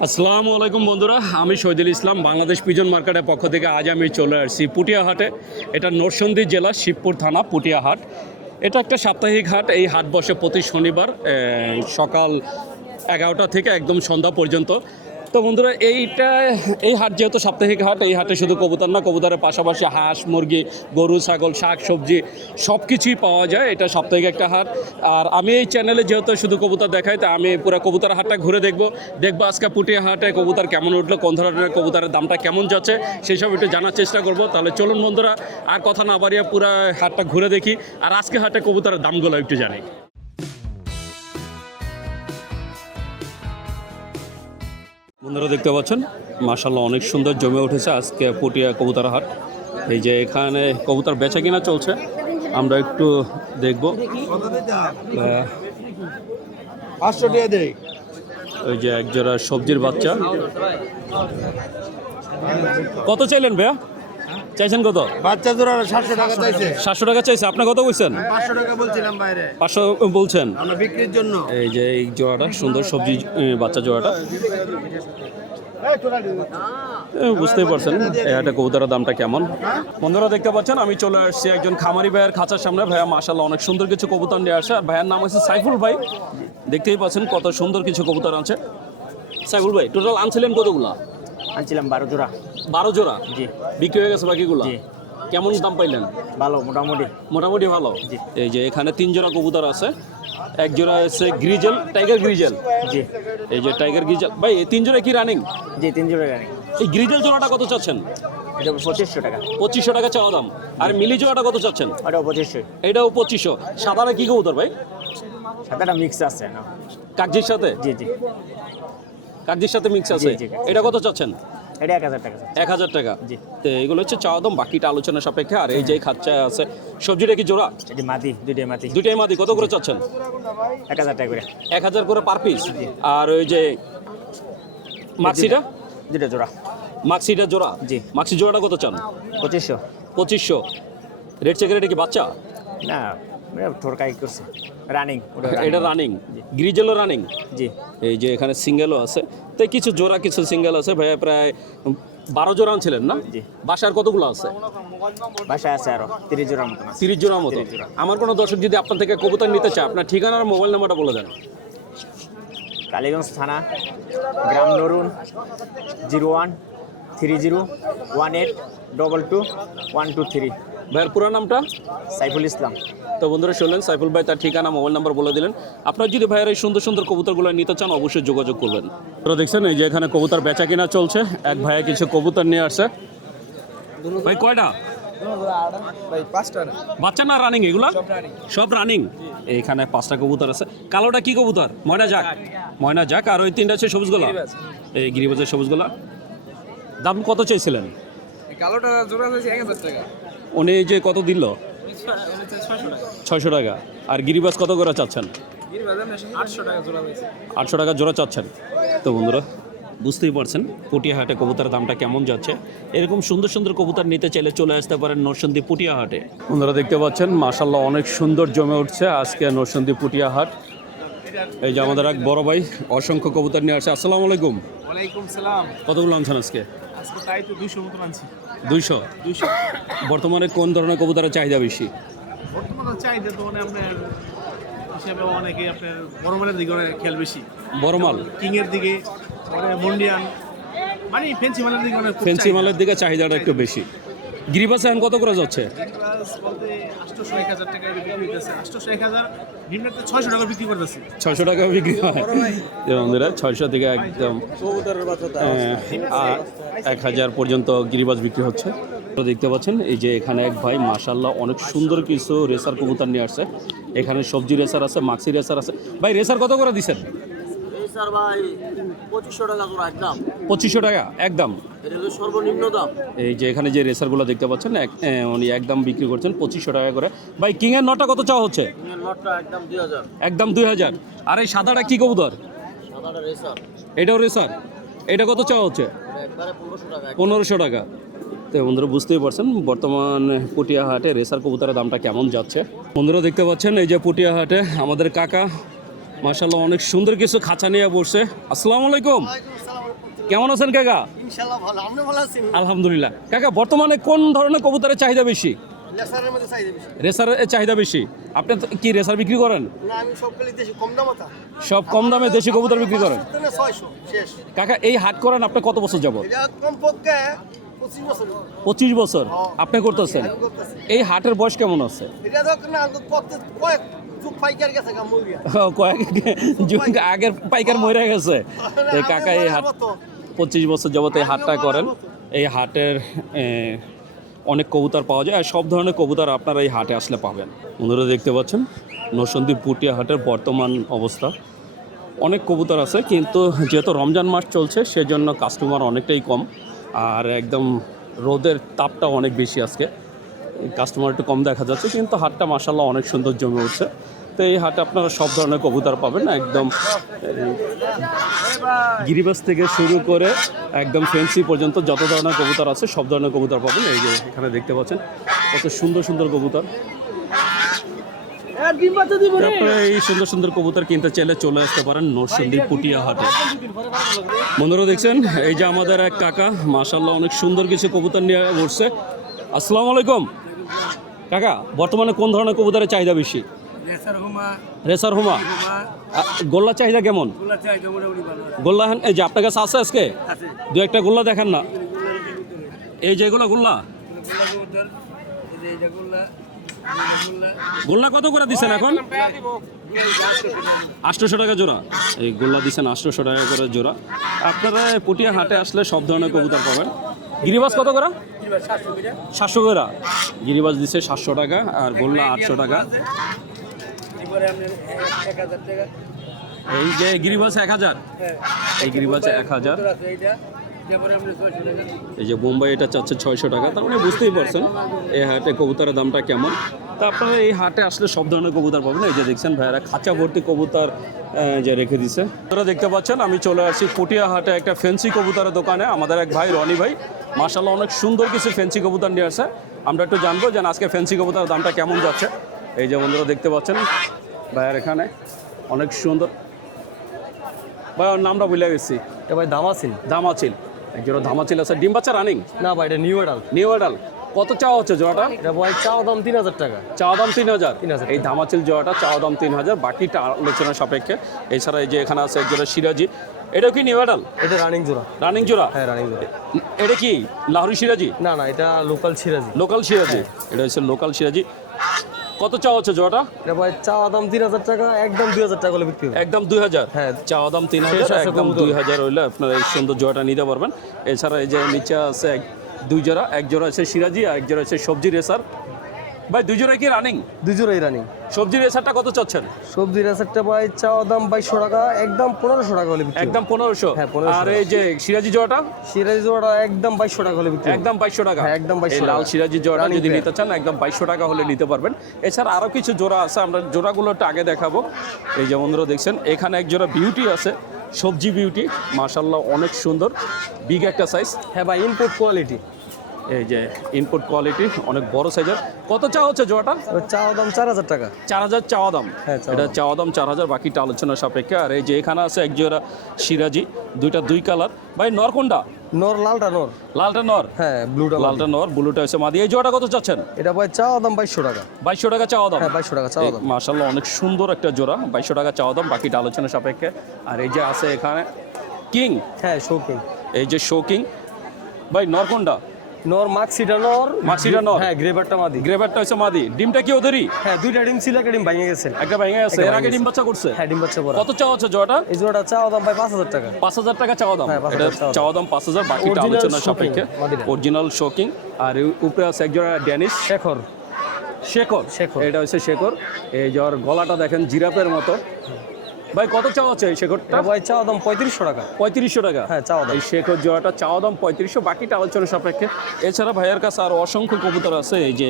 আসসালামু আলাইকুম বন্ধুরা, আমি শহীদুল ইসলাম বাংলাদেশ পিজন মার্কেটের পক্ষ থেকে আজ আমি চলে আসছি পুটিয়া হাটে। এটা নরসিংদী জেলা শিবপুর থানা পুটিয়া হাট। এটা একটা সাপ্তাহিক হাট। এই হাট বসে প্রতি শনিবার সকাল 11টা থেকে একদম সন্ধ্যা পর্যন্ত। তো বন্ধুরা, এই হাট যেহেতু সাপ্তাহিক হাট, এই হাটে শুধু কবুতর না, কবুতরের পাশাপাশি হাঁস মুরগি, গরু ছাগল, শাক সবজি সব কিছুই পাওয়া যায়। এটা সাপ্তাহিক একটা হাট। আর আমি এই চ্যানেলে যেহেতু শুধু কবুতর দেখাই, তা আমি পুরো কবুতর হাটটা ঘুরে দেখবো আজকে পুটিয়া হাটে কবুতর কেমন উঠলো, কোন ধরনের কবুতরের দামটা কেমন যাচ্ছে সেই সব একটু জানার চেষ্টা করব। তাহলে চলুন বন্ধুরা, আর কথা না বাড়িয়ে পুরো হাটটা ঘুরে দেখি, আর আজকে হাটে কবুতরের দামগুলো একটু জানি। বন্ধুরা দেখতে পাচ্ছেন, মাশাআল্লাহ অনেক সুন্দর জমে উঠেছে আজকে পুটিয়া কবুতর হাট। এই যে এখানে কবুতর বেচা কিনা চলছে, আমরা একটু দেখব। ওই যে একজোড়া সবজির বাচ্চা কত চাইলেন ভাইয়া? চাইছেন কত? বাচ্চা জোড়া 700 টাকা চাইছে। 700 টাকা চাইছে। আপনি কত বলছেন? 500 টাকা বলছিলাম বাইরে। 500 বলছেন আমরা বিক্রির জন্য। এই যে এই জোড়াটা সুন্দর সবজি বাচ্চা জোড়াটা, বুঝতেই পারছেন এটা কবুতরের দামটা কেমন। বন্ধুরা দেখতে পাচ্ছেন, আমি চলে আসছি একজন খামারি ভাইয়ের খাঁচার সামনে। ভাইয়া মাশাআল্লাহ অনেক সুন্দর কিছু কবুতর নিয়ে আসে। আর ভাইয়ের নাম হচ্ছে সাইফুল ভাই। দেখতেই পাচ্ছেন কত সুন্দর কিছু কবুতর আছে। সাইফুল ভাই, টোটাল আনছিলেন কতগুলা? আনছিলাম 12 জোড়া। 12 জোড়া? জি। বিক্রি হয়ে গেছে বাকিগুলা? জি। কেমন দাম পাইলেন? ভালো, মোটামুটি। মোটামুটি ভালো। জি। এই যে এখানে 3 জোড়া কবুতর আছে। এক জোড়া আছে গ্রিজেল, টাইগার গ্রিজেল। জি। এই যে টাইগার গ্রিজেল ভাই, এই 3 জোড়া কি রানিং? জি, 3 জোড়া রানি। এই গ্রিজেল জোড়াটা কত চাচ্ছেন? এটা 2500 টাকা। 2500 টাকা চাওয়া দাম। আর মিলি জোড়াটা কত চাচ্ছেন? ওটাও 2500। এটাও 2500। সাদাটা কি কবুতর ভাই? সাদাটা মিক্স আছে না? কাগজির সাথে? জি জি। কাগজির সাথে মিক্স আছে। জি, জি। এটা কত চাচ্ছেন? এটা 1000 টাকা। 1000 টাকা। জি। তো এগুলো হচ্ছে চাওয়া দাম, বাকিটা আলোচনা সাপেক্ষে। আর এই যে খাচ্চা আছে, সবজিটা কি জোড়া? এটি মাদি, দুইটাই মাদি। দুইটাই মাদি। কত করে চাচ্ছেন? 1000 টাকা করে। 1000 করে পার পিস। আর ওই যে মাক্সিটা? দুইটা জোড়া। মাক্সিটা জোড়া? জি। মাক্সি জোড়াটা কত চান? 2500। 2500। রেড চেকের এটা কি বাচ্চা? না, এটা ঠোরকাই করছে। রানিং। এটা রানিং। গ্রিজেলও রানিং? জি। এই যে এখানে সিঙ্গেলও আছে। তাই কিছু জোড়া কিছু সিঙ্গেল আছে। ভাইয়া প্রায় 12 জোড়া আনছিলেন না? জি। বাসার কতগুলো আছে? বাসায় আছে আরো 30 জোড়ার মতন আছে। 30 জোড়ার মতো। 30 জোড়া। আমার কোনো দর্শক যদি আপনার থেকে কবুতর নিতে চায়, আপনার ঠিকানা আর মোবাইল নাম্বারটা বলে দেন। কালীগঞ্জ থানা, গ্রাম নরুন, 01 30 18 22 123। ভাইয়ের পুরো নামটা? সাইফুল ইসলাম। তো বন্ধুরা শুনলেন, সাইফুল ভাই তার ঠিকানা মোবাইল নাম্বার বলে দিলেন। আপনার যদি ভাইয়ের এই সুন্দর সুন্দর কবুতরগুলো নিতে চান, অবশ্যই যোগাযোগ করবেন। তো দেখছেন এই যে এখানে কবুতর বেচা কিনা চলছে। এক ভাইয়া কিছু কবুতর নিয়ে আসছে। ভাই কয়টা? ভাই 5টা না। বাচ্চা না রানিং এগুলো? সব রানিং। এইখানে 5টা কবুতর আছে। কালোটা কি কবুতর? ময়না যাক। ময়না যাক। আর ওই 3টা আছে সবুজগুলা? এই গিরিবাজের সবুজগুলা। দাম কত চাইছিলেন? এই কালোটা জোড়া হইছে 1000 টাকা। উনি যে কত দিল? 600 টাকা। আর গিরিবাজ কত করে চাচ্ছেন? 800 টাকা জোড়া হইছে। 800 টাকা জোড়া চাচ্ছেন। তো বন্ধুরা বুঝতেই পারছেন পুটিয়া হাটে কবুতরের দামটা কেমন যাচ্ছে। এরকম সুন্দর সুন্দর কবুতর নিতে চাইলে চলে আসতে পারেন নরসিংদী পুটিয়া হাটে। বন্ধুরা দেখতে পাচ্ছেন মাশাআল্লাহ অনেক সুন্দর জমে উঠছে আজকে নরসিংদী পুটিয়া হাট। এই যে আমাদের এক বড় ভাই অসংখ্য কবুতর নিয়ে আসছে। আসসালামু আলাইকুম। ওয়ালাইকুম সালাম। কতগুলো আনছেন আজকে? আজকে তাই তো 200 মতো আনছি। 200। বর্তমানে কোন ধরনের কবুতরের চাহিদা বেশি? বর্তমানে চাহিদা তো মানে আপনার হিসাবে অনেকে আপনার বড় মালের দিকে খেয়াল বেশি। বড় মাল? কিং এর দিকে, পরে মন্ডিয়ান, মানে ফেন্সি মালের দিকে অনেক খুব ফেন্সি চাহিদা। মালের দিকে চাহিদাটা একটু বেশি। গিরিবাস এখন কত করে যাচ্ছে? প্লাস বলতে 800 1000 টাকা বিক্রি হইতেছে। 800 1000 নিম্নতে 600 টাকা বিক্রি করতেছে। 600 টাকা বিক্রি হয়। বন্ধুরা 600 থেকে একদম 1000 পর্যন্ত গিরিবাজ বিক্রি হচ্ছে। তো দেখতে পাচ্ছেন এই যে এখানে এক ভাই মাশাআল্লাহ অনেক সুন্দর কিছু রেসার কবুতর নিয়ে আসছে। এখানে সবজি রেসার আছে, মাক্সি রেসার আছে। ভাই রেসার কত করে দিচ্ছেন? স্যার ভাই 2500 টাকা জোড়া একদম। 2500 টাকা একদম। এটা হলো সর্বনিম্ন দাম। এই যে এখানে যে রেসারগুলো দেখতে পাচ্ছেন উনি একদম বিক্রি করছেন 2500 টাকা করে। ভাই কিংয়ের নটা কত চাওয়া হচ্ছে? কিংয়ের লটটা একদম 2000। একদম 2000। আর এই সাদাটা কি কবুতর? সাদাটা রেসার। এটাও রেসার। এটা কত চাওয়া হচ্ছে? এটা একবারে 1500 টাকা। 1500 টাকা। তো বন্ধুরা বুঝতেই পারছেন বর্তমান পুটিয়া হাটে রেসার কবুতরের দামটা কেমন যাচ্ছে। বন্ধুরা দেখতে পাচ্ছেন এই যে পুটিয়া হাটে আমাদের কাকা মাশাআল্লাহ অনেক সুন্দর কিছু খাঁচা নিয়ে বসছে। আসসালামু আলাইকুম। কেমন আছেন কাকা? ইনশাআল্লাহ ভালো। আপনি ভালো আছেন? আলহামদুলিল্লাহ। কাকা বর্তমানে কোন ধরনের কবুতরের চাহিদা বেশি? লেসারের মধ্যে চাহিদা বেশি। রেসারের চাহিদা বেশি। আপনি তো কি রেসার বিক্রি করেন? না, আমি সবগুলি দেশি কম দামতা। সব কম দামে দেশি কবুতর বিক্রি করেন? 600 শেষ। কাকা এই হাট করেন আপনি কত বছর যাব? এটা কমপক্ষে 25 বছর। 25 বছর আপনি করতেছেন। আমি করতেছি। এই হাটের বয়স কেমন আছে? এটা দেখ না কত কয়েক যুগ পাইকার গেছে গা মুরগি। কয়েক যুগ আগের পাইকার মরে গেছে। এই কাকা এই হাট 25 বছর যাবত এই হাটটা করেন। এই হাটের অনেক কবুতর পাওয়া যায় আর সব ধরনের কবুতর আপনারা এই হাটে আসলে পাবেন। বন্ধুরা দেখতে পাচ্ছেন নরসিংদী পুটিয়া হাটের বর্তমান অবস্থা। অনেক কবুতর আছে কিন্তু যেহেতু রমজান মাস চলছে সেজন্য কাস্টমার অনেকটাই কম আর একদম রোদের তাপটা অনেক বেশি আজকে, কাস্টমার একটু কম দেখা যাচ্ছে কিন্তু হাটটা মাশাআল্লাহ অনেক সুন্দর জমে উঠছে। তো এই হাটে আপনারা সব ধরনের কবুতর পাবেন, একদম গিরিবাস থেকে শুরু করে একদম ফেন্সি পর্যন্ত যত ধরনের কবুতর আছে সব ধরনের কবুতর পাবেন। এই যে এখানে দেখতে পাচ্ছেন কত সুন্দর সুন্দর কবুতর। আপনারা এই সুন্দর সুন্দর কবুতর কিনতে চাইলে চলে আসতে পারেন নরসিংদী পুটিয়া হাটে। বন্ধুরা দেখছেন এই যে আমাদের এক কাকা মাশাআল্লাহ অনেক সুন্দর কিছু কবুতর নিয়ে বসছে। আসসালামু আলাইকুম কাকা, বর্তমানে কোন ধরনের কবুতরের চাহিদা বেশি? রেসার হুমা। গোল্লা চাহিদা কেমন? গোল্লা এই যে আপনার কাছে আছে আজকে দু একটা গোল্লা দেখেন না, এই যে এগুলো গোল্লা। গোল্লা কত করে দিচ্ছেন এখন? 800 টাকা জোড়া। এই গোল্লা দিচ্ছেন 800 টাকা করে জোড়া। আপনারা পুটিয়া হাটে আসলে সব ধরনের কবুতর পাবেন। গিরিবাস কত করে? 700 করে। গিরিবাস দিচ্ছে 700 টাকা আর গোল্লা 800 টাকা। এই যে গিরিবাস 1000, এই গিরিবাস 1000। এই যে বোম্বাই এটা চাচ্ছে 600 টাকা। তার মানে বুঝতেই পারছেন এই হাটে কবুতরের দামটা কেমন। তা আপনারা এই হাটে আসলে সব ধরনের কবুতর পাবেন। এই যে দেখছেন ভাইয়ারা খাঁচা ভর্তি কবুতর যে রেখে দিছে। আপনারা দেখতে পাচ্ছেন আমি চলে আসছি পুটিয়া হাটে একটা ফেন্সি কবুতরের দোকানে। আমাদের এক ভাই রনি ভাই মাশাআল্লাহ অনেক সুন্দর কিছু ফেন্সি কবুতর নিয়ে আসে। আমরা একটু জানবো যে আজকে ফেন্সি কবুতরের দামটা কেমন যাচ্ছে। এই যে বন্ধুরা দেখতে পাচ্ছেন ভাইয়ার এখানে অনেক সুন্দর। ভাই ওর নামটা ভুলে গেছি। এটা ভাই দামাসিল। দামাচিল, এক জোড়া দামাচিল আছে। ডিম বাচ্চা রানিং? না ভাই এটা নিউ এডাল। নিউ এডাল। কত চাওয়া হচ্ছে জোড়াটা? এটা ভাই চাওয়া দাম 3000 টাকা। চাওয়া দাম 3000। 3000 এই ধামাচিল জোড়াটা চাওয়া দাম 3000, বাকিটা আলোচনা সাপেক্ষে। এছাড়া এই যে এখানে আছে এক জোড়া সিরাজি। এটা কি নিউ এডাল? এটা রানিং জোড়া। রানিং জোড়া? হ্যাঁ রানিং জোড়া। এটা কি লাহোরি সিরাজি? না না এটা লোকাল সিরাজি। লোকাল সিরাজি। এটা হচ্ছে লোকাল সিরাজি। কত চাওয়া হচ্ছে জোড়াটা? এটা ভাই চাওয়া দাম 3000 টাকা, একদম 2000 টাকা হলে বিক্রি হবে। একদম 2000। হ্যাঁ। চাওয়া দাম 3000, একদম 2000 হইলে আপনারা এই সুন্দর জোড়াটা নিতে পারবেন। এছাড়া এই যে নিচে আছে দুই জোড়া, এক জোড়া আছে সিরাজি আর এক জোড়া আছে সবজি রেসার। ভাই দুই জোড়া কি রানিং? দুই জোড়াই রানিং। সবজি রেসারটা কত চাচ্ছেন? সবজি রেসারটা ভাই চাওয়া দাম 2200 টাকা, একদম 1500 টাকা হলে বিক্রি হবে। একদম 1500। হ্যাঁ, 1500। আর এই যে সিরাজি জোড়াটা? সিরাজি জোড়া একদম 2200 টাকা হলে বিক্রি হবে। একদম 2200 টাকা। হ্যাঁ, একদম 2200 এই লাল টাকা। সিরাজি জোড়াটা Running যদি pair। নিতে চান একদম 2200 টাকা হলে নিতে পারবেন। এছাড়া আরও কিছু জোড়া আছে, আমরা জোড়াগুলো একটু আগে দেখাবো। এই যে বন্ধুরা দেখছেন এখানে এক জোড়া বিউটি আছে, সবজি বিউটি মাশাআল্লাহ অনেক সুন্দর, বিগ একটা সাইজ। হ্যাঁ ভাই ইনপুট কোয়ালিটি। এই যে ইনপুট কোয়ালিটি অনেক বড় সাইজের। কত চাওয়া হচ্ছে জোড়াটা? চাওয়া দাম 4000 টাকা। 4000 চাওয়া দাম। হ্যাঁ, চাওয়া এটা দাম। চাওয়া দাম 4000, বাকিটা আলোচনা সাপেক্ষে। আর এই যে এখানে আছে এক জোড়া সিরাজি, দুই কালার। ভাই নর কোনটা? নর লালটা নর। লালটা নর? হ্যাঁ ব্লুটা লালটা নর, ব্লুটা হচ্ছে মাদি। এই জোড়াটা কত চাচ্ছেন? এটা ভাই চাওয়া দাম 2200 টাকা। 2200 টাকা চাওয়া দাম। হ্যাঁ 2200 টাকা চাওয়া দাম। মাশাআল্লাহ অনেক সুন্দর একটা জোড়া, 2200 টাকা চাওয়া দাম, বাকিটা আলোচনা সাপেক্ষে। আর এই যে আছে এখানে কিং। হ্যাঁ শোকিং। এই যে শোকিং। ভাই নর কোনটা? নর মাক্সিটা নর। মাক্সিটা নর। হ্যাঁ গ্রেভারটা মাদি। গ্রেভারটা হচ্ছে মাদি। ডিমটা কি ওদেরই? হ্যাঁ দুইটা ডিম ছিল, একটা ডিম ভেঙে গেছে। একটা ভেঙে গেছে, এর আগে ডিম বাচ্চা করছে? হ্যাঁ ডিম বাচ্চা পড়া। কত চাওয়া হচ্ছে জোড়াটা? এই জোড়াটা চাওয়া দাম ভাই 5000 টাকা। 5000 টাকা চাওয়া দাম। হ্যাঁ, 5000 এটা চাওয়া দাম। চাওয়া দাম 5000, বাকিটা Original আলোচনা শোকিং, সাপেক্ষে। মাদিটা। Original shocking. আর উপরে আছে এক জোড়া ড্যানিশ। শেখর। শেখর। শেখর। এটা হচ্ছে শেখর। এই যার গলাটা দেখেন জিরাফের মতো। ভাই কত চাওয়া হচ্ছে এই শেখরটা? এটা ভাই চাওয়া দাম 3500 টাকা। 3500 টাকা। হ্যাঁ, চাওয়া দাম। এই শেখর জোড়াটা চাওয়া দাম 3500, বাকিটা আলোচনা সাপেক্ষে। এছাড়া ভাইয়ের কাছে আরও অসংখ্য কবুতর আছে। এই যে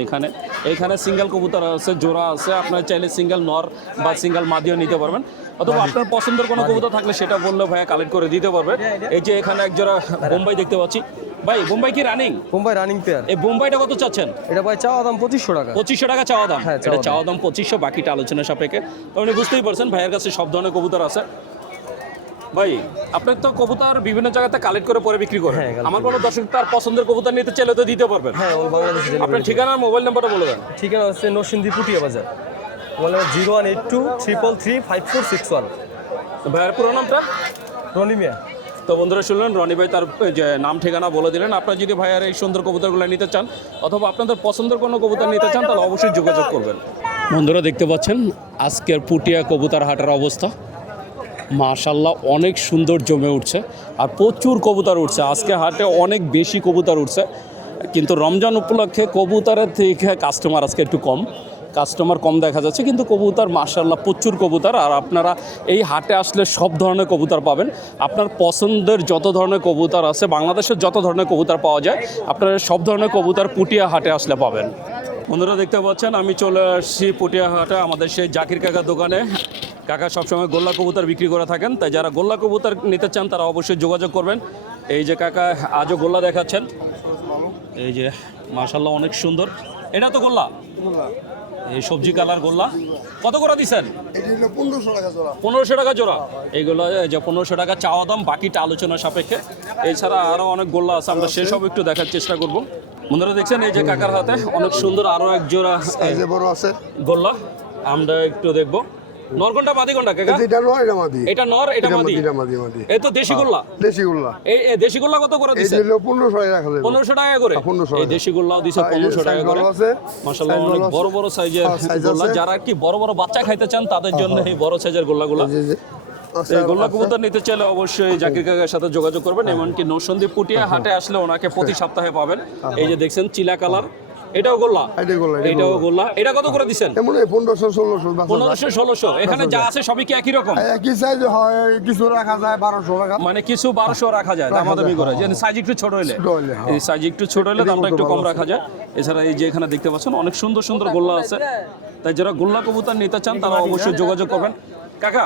এখানে সিঙ্গেল কবুতর আছে, জোড়া আছে। আপনার চাইলে সিঙ্গেল নর বা সিঙ্গেল মাদিও নিতে পারবেন, অথবা আপনার পছন্দের কোনো কবুতর থাকলে সেটা বললে ভাইয়া কালেক্ট করে দিতে পারবে। এই যে এখানে এক জোড়া বোম্বাই দেখতে পাচ্ছি। ভাই বোম্বাই কি রানিং? Bombay running pair. এই বোম্বাইটা কত চাচ্ছেন? এটা ভাই চাওয়া দাম 2500 টাকা। 2500 টাকা চাওয়া দাম। হ্যাঁ, এটা চাওয়া দাম 2500, বাকিটা আলোচনা সাপেক্ষে। তো আপনি বুঝতেই পারছেন ভাইয়ের কাছে সব ধরনের কবুতর আছে। ভাই আপনি তো কবুতর বিভিন্ন জায়গাতে কালেক্ট করে পরে বিক্রি করেন, হ্যাঁ, collect আমার কোনো দর্শক তার পছন্দের কবুতর নিতে চাইলে তো দিতে পারবেন। হ্যাঁ ওই বাংলাদেশে আপনার ঠিকানা আর মোবাইল নাম্বারটা বলে দেন। ঠিকানা হচ্ছে নরসিংদী পুটিয়া বাজার, মোবাইল নাম্বার 018233354661। ভাইয়ের পুরো নামটা? রনি মিয়া। তো বন্ধুরা শুনলেন রনি ভাই তার যে নাম ঠিকানা বলে দিলেন। আপনারা যদি ভাইয়ার এই সুন্দর কবুতরগুলো নিতে চান অথবা আপনাদের পছন্দের কোনো কবুতর নিতে চান তাহলে অবশ্যই যোগাযোগ করবেন। বন্ধুরা দেখতে পাচ্ছেন আজকের পুটিয়া কবুতর হাটের অবস্থা, মাশাল্লাহ অনেক সুন্দর জমে উঠছে আর প্রচুর কবুতর উঠছে। আজকে হাটে অনেক বেশি কবুতর উঠছে, কিন্তু রমজান উপলক্ষে কবুতরের থেকে কাস্টমার আজকে একটু কম, কাস্টমার কম দেখা যাচ্ছে, কিন্তু কবুতর মাশাল্লাহ প্রচুর কবুতর। আর আপনারা এই হাটে আসলে সব ধরনের কবুতর পাবেন, আপনার পছন্দের যত ধরনের কবুতর আছে, বাংলাদেশের যত ধরনের কবুতর পাওয়া যায় আপনারা সব ধরনের কবুতর পুটিয়া হাটে আসলে পাবেন। বন্ধুরা দেখতে পাচ্ছেন আমি চলে আসছি পুটিয়া হাটে আমাদের সেই জাকির কাকার দোকানে। কাকা সবসময় গোল্লা কবুতর বিক্রি করে থাকেন, তাই যারা গোল্লা কবুতর নিতে চান তারা অবশ্যই যোগাযোগ করবেন। এই যে কাকা আজও গোল্লা দেখাচ্ছেন, এই যে মাশাল্লাহ অনেক সুন্দর। এটা তো গোল্লা, এই সবজি কালার গোল্লা কত করে দিচ্ছেন? 1500 টাকা জোড়া। এইগুলো যে 1500 টাকা চাওয়া দাম, বাকিটা আলোচনা সাপেক্ষে। এছাড়া আরও অনেক গোল্লা আছে, আমরা সেসব একটু দেখার চেষ্টা করব। বন্ধুরা দেখছেন এই যে কাকার হাতে অনেক সুন্দর আরও এক জোড়া বড় আছে গোল্লা, আমরা একটু দেখবো। নর কোনটা মাদি কোনটা কাকা? এটা নয়, এটা মাদি। এটা নর, এটা মাদি। এটা মাদি, মাদি। এই তো দেশি গোল্লা। দেশি গোল্লা। এই দেশি গোল্লা কত করে এই দিছেন? দিলো 1500 টাকা রাখা যাবে। 1500 টাকা করে। 1500 এই দেশি গোল্লাও দিছে 1500 টাকা করে। মাশাআল্লাহ অনেক বড় বড় সাইজের গোল্লা, যারা কি বড় বড় বাচ্চা খাইতে চান তাদের জন্য এই বড় সাইজের গোল্লাগুলো। জি জি। এই গোল্লা কবুতর নিতে চাইলে অবশ্যই জাকির কাকার সাথে যোগাযোগ করবেন। এমনকি নরসিংদী পুটিয়া হাটে আসলে ওনাকে প্রতি সপ্তাহে পাবেন। এই যে দেখছেন চিলা কালার, এটাও গোল্লা, এটা গোল্লা, এটাও গোল্লা। এটা কত করে দিছেন? এমন 1500 1600 1500 1600। এখানে যা আছে সবই কি একই রকম? একই সাইজ হয়, কিছু রাখা যায় 1200 টাকা। মানে কিছু 1200 রাখা যায় দামাদামি করে, যে সাইজ একটু ছোট হলে, ছোট হলে, হ্যাঁ। এই সাইজ একটু ছোট হলে দামটা একটু কম রাখা যায়। এছাড়া এই যে এখানে দেখতে পাচ্ছেন অনেক সুন্দর সুন্দর গোল্লা আছে, তাই যারা গোল্লা কবুতর নিতে চান তারা অবশ্যই যোগাযোগ করবেন। কাকা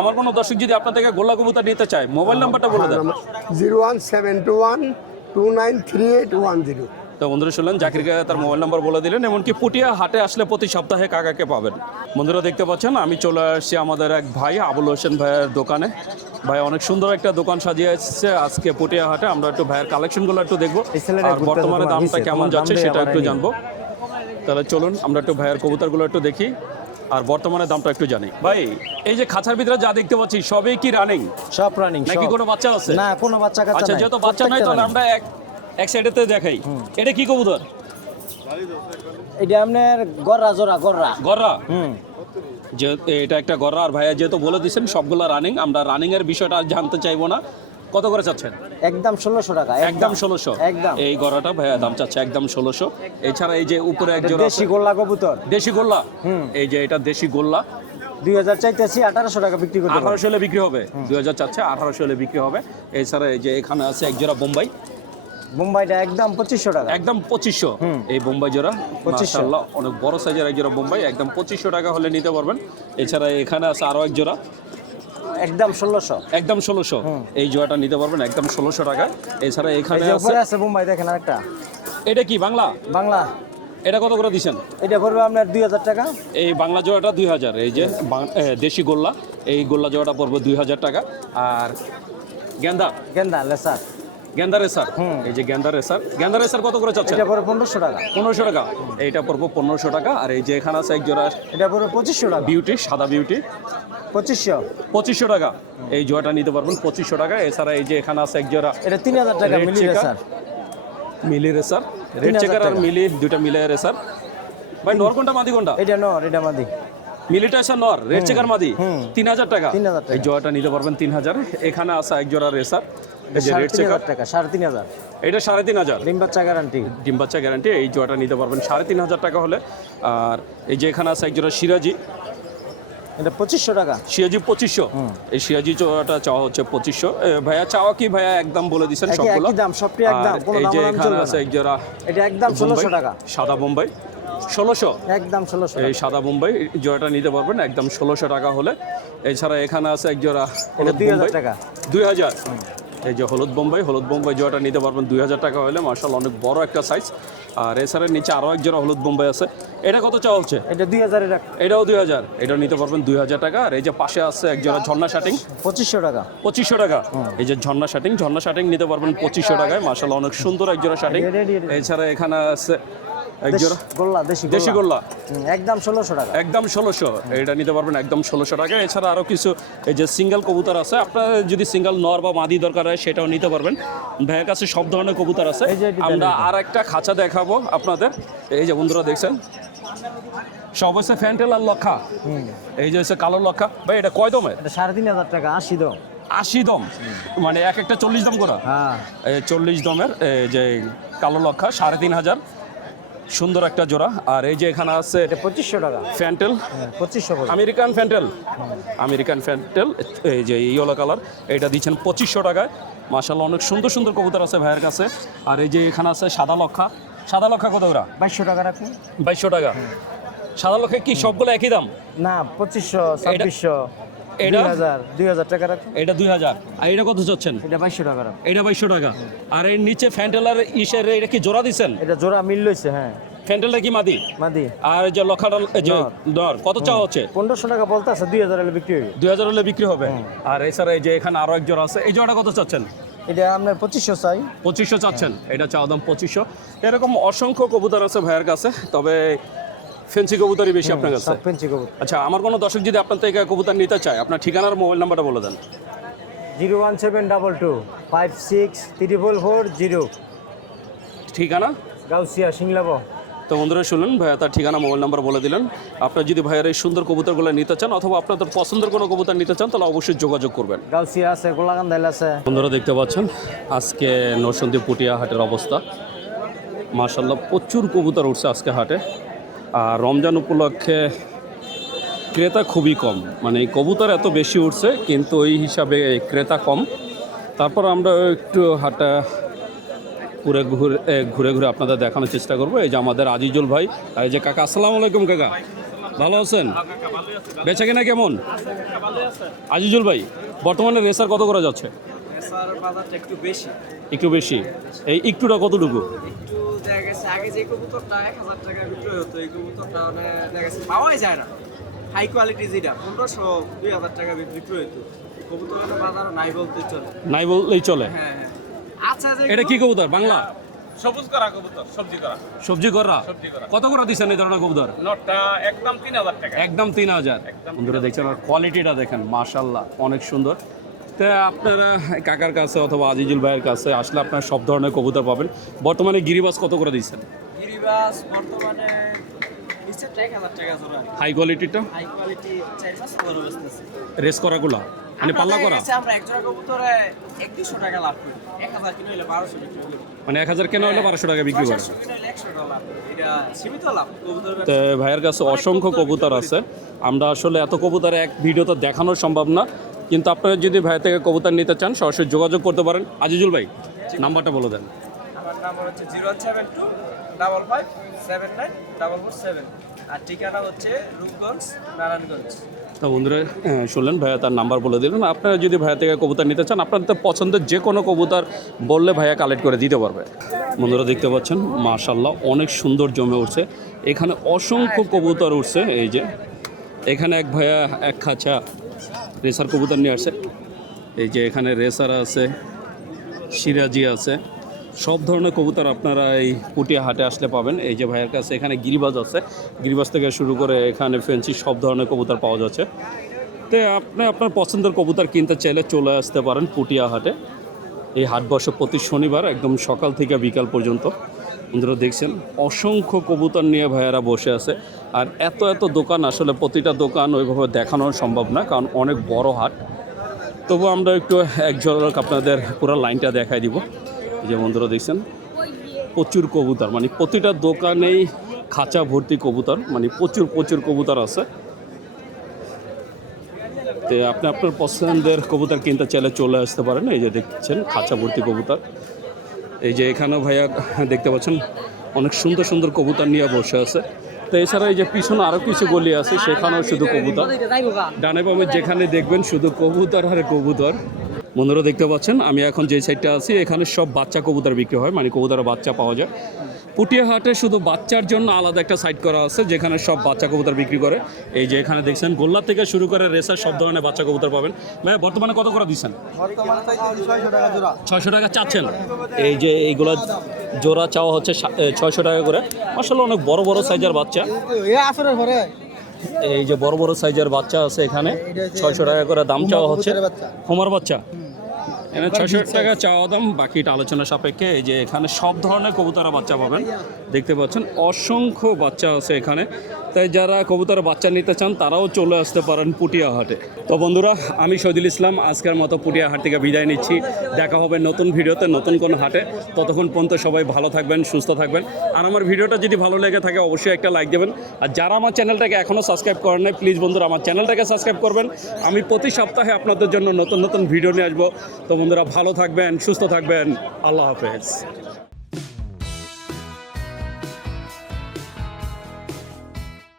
আমার কোনো দর্শক যদি আপনার থেকে গোল্লা কবুতর নিতে চায় মোবাইল নাম্বারটা বলে দেন। 01721293810। তো বন্ধুরা শুনলেন জাকির কাকা তার মোবাইল নাম্বার বলে দিলেন। এমনকি পুটিয়া হাটে আসলে প্রতি সপ্তাহে কাকাকে পাবেন। বন্ধুরা দেখতে পাচ্ছেন আমি চলে আসছি আমাদের এক ভাই আবুল হোসেন ভাইয়ের দোকানে। ভাই অনেক সুন্দর একটা দোকান সাজিয়ে এসেছে আজকে পুটিয়া হাটে। আমরা একটু ভাইয়ের কালেকশনগুলো একটু দেখবো আর বর্তমানে দামটা কেমন যাচ্ছে সেটা একটু জানবো। তাহলে চলুন আমরা একটু ভাইয়ের কবুতরগুলো একটু দেখি আর বর্তমানে দামটা একটু জানি। ভাই এই যে খাঁচার ভিতরে যা দেখতে পাচ্ছি সবই কি রানিং? সব রানিং। নাকি কোনো বাচ্চা আছে? না কোনো বাচ্চা কাচ্চা আচ্ছা নাই। যেহেতু বাচ্চা নাই তাহলে আমরা এক সাইডেতে দেখাই। এটা কি কবুতর? এটা আপনার গররা জোড়া, গররা। গররা। যে এটা একটা গররা। আর ভাইয়া যেহেতু বলে দিচ্ছেন সবগুলা রানিং, আমরা রানিং এর বিষয়টা আর জানতে চাইবো না। কত করে চাচ্ছেন? একদম 1600 টাকা। একদম 1600। একদম। এই গররাটা ভাইয়া দাম চাচ্ছে একদম 1600। এছাড়া এই যে উপরে এক জোড়া দেশি গোল্লা কবুতর। দেশি গোল্লা। এই যে এটা দেশি গোল্লা 2000 চাইতেছি, 1800 টাকা বিক্রি করতে পারবো। 1800 হলে বিক্রি হবে। 2000 চাচ্ছে, 1800 হলে বিক্রি হবে। এছাড়া এই যে এখানে আছে এক জোড়া বোম্বাই। মুম্বাইটা একদম 2500 টাকা। একদম 2500। এই বোম্বাই জোড়া 2500। মাশাআল্লাহ অনেক বড় সাইজের এক জোড়া বোম্বাই, একদম 2500 টাকা হলে নিতে পারবেন। এছাড়া এখানে আছে আরো এক জোড়া একদম 1600। একদম 1600। এই জোড়াটা নিতে পারবেন একদম 1600 টাকায়। এছাড়া এই এখানে যে আছে উপরে আছে মুম্বাই, দেখেন আরেকটা। এটা কি বাংলা? বাংলা। এটা কত করে দিছেন? এটা পড়বে আপনার 2000 টাকা। এই বাংলা জোড়াটা 2000। এই যে দেশি গোল্লা, এই গোল্লা জোড়াটা পড়বে 2000 টাকা। আর গেন্দা, গেন্দা লেসার, গেন্দা রেসার, এই যে গেন্দা রেসার, গেন্দা রেসার কত করে চাচ্ছেন? এটা পড়বে 1500 টাকা। 1500 টাকা। এইটা পড়বে 1500 টাকা। আর এই যে এখানে আছে এক জোড়া এটা পড়বে 2500 টাকা। বিউটি, সাদা বিউটি 2500। 2500 টাকা। এই জোড়াটা নিতে পারবেন 2500 টাকা। এছাড়া এই যে এখানে আছে এক জোড়া এটা 3000 টাকা রেড মিলি চেকার, লেসার। মিলি রেসার, রেড 3000 চেকার আর টাকা। মিলি দুইটা মিলে রেসার। ভাই নর কোনটা মাদি কোনটা? এটা নর, এটা মাদি। মিলিটা আছে নর, রেড চেকার মাদি 3000 টাকা। 3000 টাকা। এই জোড়াটা নিতে পারবেন 3000। এখানে আছে এক জোড়া রেসার, এই যে রেড চেকার, 3500 টাকা। 3500। এটা 3500। ডিম বাচ্চা গ্যারান্টি। ডিম বাচ্চা গ্যারান্টি। এই জোড়াটা নিতে পারবেন 3500 টাকা হলে। আর এই যে এখানে আছে এক জোড়া সিরাজি, এটা 2500 টাকা। সিরাজি 2500। এই সিরাজি জোড়াটা চাওয়া হচ্ছে 2500। ভাইয়া চাওয়া কি ভাইয়া একদম বলে দিছেন সবগুলো? একই দাম, সবটি একদম, আর কোনো এই দাম যে দাম এখানে চলবে আছে না। এক জোড়া এটা একদম 1600 বোম্বাই, টাকা। সাদা বোম্বাই 1600। একদম 1600 এই টাকা। সাদা বোম্বাই জোড়াটা নিতে পারবেন একদম 1600 টাকা হলে। এছাড়া এখানে আছে এক জোড়া এটা 2000 টাকা। 2000। এই যে হলুদ বোম্বাই জোড়াটা নিতে পারবেন 2000 টাকা হলে, মার্শাল অনেক বড় একটা সাইজ। আর এছাড়া নিচে আরও এক জোড়া হলুদ বোম্বাই আছে, এটা কত চাওয়া হচ্ছে? এটা 2000 টাকা। এটাও 2000, এটা নিতে পারবেন 2000 টাকা। আর এই যে পাশে আছে এক জোড়া ঝর্ণা শাটিং, 2500 টাকা। 2500 টাকা। এই যে ঝর্ণা শাটিং নিতে পারবেন 2500 টাকায়, মার্শাল অনেক সুন্দর এক জোড়া শাটিং। এছাড়া এখানে আছে এক জোড়া গোল্লা, দেশি গোল্লা, একদম 1600 টাকা। একদম 1600, এটা নিতে পারবেন একদম 1600 টাকা। এছাড়া আরও কিছু এই যে সিঙ্গেল কবুতর আছে, আপনার যদি সিঙ্গেল নর বা মাদি দরকার হয় সেটাও নিতে পারবেন। ভাইয়ের কাছে সব ধরনের কবুতর আছে। আমরা আর একটা খাঁচা দেখাবো আপনাদের। এই যে বন্ধুরা দেখছেন, সব হচ্ছে ফ্যান্টেল আর লক্ষা। এই যে হচ্ছে কালো লক্ষা। ভাই এটা কয় দমের? এটা 3500 টাকা, 80 দাম। 80 দম, মানে এক একটা 40 দম করা। হ্যাঁ, এই 40 দমের এই যে কালো লক্ষা, 3500, সুন্দর একটা জোড়া। আর এই যে এখানে আছে এটা 2500 টাকা। ফ্যান্টেল, 2500 করে। আমেরিকান ফ্যান্টেল, এই যে ইয়েলো কালার, এটা দিচ্ছেন 2500 টাকায়। মাশাআল্লাহ অনেক সুন্দর সুন্দর কবুতর আছে ভাইয়ের কাছে। আর এই যে এখানে আছে সাদা লক্ষা কত ওরা? 2200 টাকা রাখুন। 2200 টাকা। সাদা লক্ষা কি সবগুলো একই দাম? না, 2500, 2600, এটা 2000 টাকা রাখুন। এটা 2000। আর এটা কত চাচ্ছেন? এটা 2200 টাকা রাখুন। এটা 2200 টাকা। আর এর নিচে ফ্যান্টেল আর ইসের এটা কি জোড়া দিচ্ছেন? এটা জোড়া মিল লইছে। হ্যাঁ, ফ্যান্টেলটা কি মাদি? মাদি। আর এই যে লক্ষাটা এই যে দর কত চাওয়া হচ্ছে? 1500 টাকা বলতে আছে, 2000 হলে বিক্রি হবে। 2000 হলে বিক্রি হবে। আর এছাড়া এই যে এখানে আরো এক জোড়া আছে, এই জোড়াটা কত চাচ্ছেন? এটা আপনার 2500 চাই। 2500 চাচ্ছেন, এটা চাওয়া দাম 2500। এরকম অসংখ্য কবুতর আছে ভাইয়ের কাছে, তবে ফেন্সি কবুতরই বেশি আপনার কাছে। সব ফেন্সি কবুতর। আচ্ছা, আমার কোনো দর্শক যদি আপনার থেকে কবুতর নিতে চায়, আপনার ঠিকানার মোবাইল নাম্বারটা বলে দেন। 01722 563440, ঠিকানা গাউসিয়া, সিংলাবো। তো বন্ধুরা শুনলেন, ভাইয়া তার ঠিকানা মোবাইল নাম্বার বলে দিলেন। আপনার যদি ভাইয়ার এই সুন্দর কবুতরগুলো নিতে চান অথবা আপনাদের পছন্দের কোনো কবুতর নিতে চান, তাহলে অবশ্যই যোগাযোগ করবেন। গাউসিয়া আছে, গোলাকান্দাইল আছে। বন্ধুরা দেখতে পাচ্ছেন আজকে নরসিংদী পুটিয়া হাটের অবস্থা। মাশাআল্লাহ প্রচুর কবুতর উঠছে আজকে হাটে। আর রমজান উপলক্ষে ক্রেতা খুবই কম, মানে এই কবুতর এত বেশি উঠছে কিন্তু ওই হিসাবে ক্রেতা কম। তারপর আমরা একটু হাটটা ঘুরে ঘুরে আপনাদের দেখানোর চেষ্টা করবো। এই যে আমাদের আজিজুল ভাই, আর এই যে কাকা। আসসালামু আলাইকুম কাকা, ভালো আছেন? বেচা কিনা কেমন আজিজুল ভাই? বর্তমানে রেসার কত করে যাচ্ছে? একটু বেশি। এই একটুটা কতটুকু? একটু দেখা গেছে আগে যে কবুতরটা 1000 টাকা বিক্রি হতো, এই কবুতরটা মানে দেখা গেছে পাওয়াই যায় না। হাই কোয়ালিটি যেটা 1500 2000 টাকা বিক্রি হতো, কবুতরের বাজার নাই বলতেই চলে। নাই বললেই চলে। হ্যাঁ হ্যাঁ। আচ্ছা, যে এটা কি কবুতর? বাংলা সবুজ করা কবুতর, সবজি করা। কত করে দিচ্ছেন এই ধরনের কবুতর? নটটা একদম 3000 টাকা। একদম 3000। বন্ধুরা দেখছেন, আর কোয়ালিটিটা দেখেন, মাশাআল্লাহ অনেক সুন্দর। তো আপনারা কাকার কাছে অথবা আজিজুল ভাইয়ের কাছে আসলে আপনারা সব ধরনের কবুতর পাবেন। বর্তমানে গিরিবাস কত করে দিচ্ছেন? গিরিবাস বর্তমানে নিচে 1000 টাকা জোড়া। হাই কোয়ালিটিটা হাই কোয়ালিটি 4-5 বেচতেছে। রেস করাগুলা, মানে পাল্লা করা, আমরা এক জোড়া কবুতরে 100 টাকা লাভ করি। 1000 কিলো হলে 1200 বিক্রি করি। মানে 1000 কেনা হলে 1200 টাকা বিক্রি করে। 100 কিলো হলে 100 টাকা লাভ। এটা সীমিত লাভ কবুতরের। তো ভাইয়ের কাছে অসংখ্য কবুতর আছে। আমরা আসলে এত কবুতর এক ভিডিওতে দেখানো সম্ভব না, কিন্তু আপনারা যদি ভাই থেকে কবুতর নিতে চান সরাসরি যোগাযোগ করতে পারেন। আজিজুল ভাই নাম্বারটা বলে দেন। আমার নাম্বার হচ্ছে 072 55 79 447। আর ঠিকানা হচ্ছে রূপগঞ্জ, নারায়ণগঞ্জ। তো বন্ধুরা শুনলেন, ভাইয়া তার নাম্বার বলে দিলেন। আপনারা যদি ভাইয়া থেকে কবুতর নিতে চান, আপনাদের পছন্দের যে কোনো কবুতর বললে ভাইয়া কালেক্ট করে দিতে পারবে। বন্ধুরা দেখতে পাচ্ছেন মাশাআল্লাহ অনেক সুন্দর জমে উঠছে। এখানে অসংখ্য কবুতর উঠছে। এই যে এখানে এক ভাইয়া এক খাঁচা রেসার কবুতর নিয়ে আসছে। এই যে এখানে রেসার আছে, সিরাজি আছে, সব ধরনের কবুতর আপনারা এই পুটিয়া হাটে আসলে পাবেন। এই যে ভাইয়ের কাছে এখানে গিরিবাজ আছে, গিরিবাজ থেকে শুরু করে এখানে ফেন্সি সব ধরনের কবুতর পাওয়া যাচ্ছে। তো আপনি আপনার পছন্দের কবুতর কিনতে চাইলে চলে আসতে পারেন পুটিয়া হাটে। এই হাট বসে প্রতি শনিবার একদম সকাল থেকে বিকাল পর্যন্ত। বন্ধুরা দেখছেন অসংখ্য কবুতর নিয়ে ভাইয়েরা বসে আছে। আর এত এত দোকান, আসলে প্রতিটা দোকান ওইভাবে দেখানো সম্ভব না, কারণ অনেক বড় হাট। তবু আমরা একটু এক ঝলক আপনাদের পুরো লাইনটা দেখাই দিব। যে বন্ধুরা দেখছেন প্রচুর কবুতর, মানে প্রতিটা দোকানেই খাঁচা ভর্তি কবুতর, মানে প্রচুর প্রচুর কবুতর আছে। তো আপনি আপনার পছন্দের কবুতর কিনতে চাইলে চলে আসতে পারেন। এই যে দেখছেন খাঁচা ভর্তি কবুতর। এই যে এখানেও ভাইয়া দেখতে পাচ্ছেন অনেক সুন্দর সুন্দর কবুতর নিয়ে বসে আছে। তো এছাড়া এই যে পিছনে আরও কিছু গলি আছে, সেখানেও শুধু কবুতর। ডানে বামে যেখানে দেখবেন শুধু কবুতর আর কবুতর। বন্ধুরা দেখতে পাচ্ছেন আমি এখন যে সাইডটা আছি এখানে সব বাচ্চা কবুতর বিক্রি হয়, মানে কবুতরের বাচ্চা পাওয়া যায়। পুটিয়া হাটে শুধু বাচ্চার জন্য আলাদা একটা সাইড করা আছে যেখানে সব বাচ্চা কবুতর বিক্রি করে। এই যে এখানে দেখছেন গোল্লা থেকে শুরু করে রেসার সব ধরনের বাচ্চা কবুতর পাবেন। ভাই বর্তমানে কত করে দিচ্ছেন? 600 টাকা চাচ্ছেন। এই যে এইগুলো জোড়া চাওয়া হচ্ছে 600 টাকা করে। আসলে অনেক বড় বড় সাইজের বাচ্চা, এই যে বড় বড় সাইজের বাচ্চা আছে এখানে 600 টাকা করে দাম চাওয়া হচ্ছে। হোমার বাচ্চা এখানে 600 টাকা চাওয়া দাম, বাকিটা আলোচনা সাপেক্ষে। এই যে এখানে সব ধরনের কবুতরের বাচ্চা পাবেন, দেখতে পাচ্ছেন অসংখ্য বাচ্চা আছে এখানে। তাই যারা কবুতরের বাচ্চা নিতে চান তারাও চলে আসতে পারেন পুটিয়া হাটে। তো বন্ধুরা, আমি শহীদুল ইসলাম আজকের মতো পুটিয়া হাট থেকে বিদায় নিচ্ছি। দেখা হবে নতুন ভিডিওতে নতুন কোনো হাটে। ততক্ষণ পর্যন্ত সবাই ভালো থাকবেন, সুস্থ থাকবেন। আর আমার ভিডিওটা যদি ভালো লেগে থাকে অবশ্যই একটা লাইক দেবেন। আর যারা আমার চ্যানেলটাকে এখনও সাবস্ক্রাইব করেন নাই প্লিজ বন্ধুরা আমার চ্যানেলটাকে সাবস্ক্রাইব করবেন। আমি প্রতি সপ্তাহে আপনাদের জন্য নতুন নতুন ভিডিও নিয়ে আসবো। তো বন্ধুরা ভালো থাকবেন, সুস্থ থাকবেন। আল্লাহ হাফেজ।